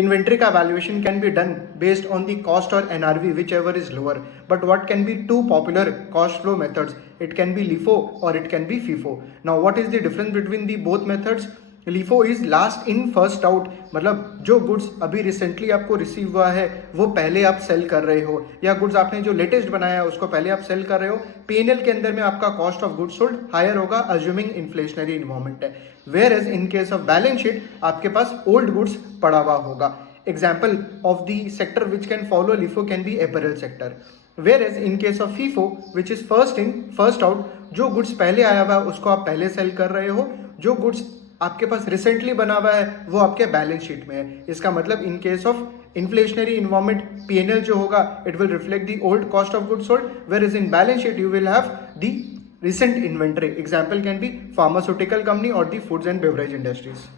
Inventory ka valuation can be done based on the cost or NRV, whichever is lower. But what can be two popular cost flow methods? It can be LIFO or it can be FIFO. Now, what is the difference between the both methods? LIFO is last in first out, मतलब जो goods अभी recently आपको receive हुआ है वो पहले आप cell कर रहे हो, या गुड्स आपने जो लेटेस्ट बनाया है उसको पहले आप सेल कर रहे हो. पीएनएल के अंदर में आपका cost of goods sold higher होगा अज्यूमिंग इन्फ्लेशनरी इन्वायरमेंट है. Whereas in case of balance sheet आपके पास ओल्ड गुड्स पड़ा हुआ होगा. Example of the sector which can follow LIFO can be apparel sector. Whereas in case of FIFO, which is first in first out, जो goods पहले आया हुआ है उसको आप पहले सेल कर रहे हो, जो गुड्स आपके पास रिसेंटली बना हुआ है वो आपके बैलेंस शीट में है. इसका मतलब in case of inflationary environment PnL जो होगा it will reflect the old cost of goods sold, whereas in balance sheet you will have the recent inventory. Example can be pharmaceutical company or the foods and beverage industries.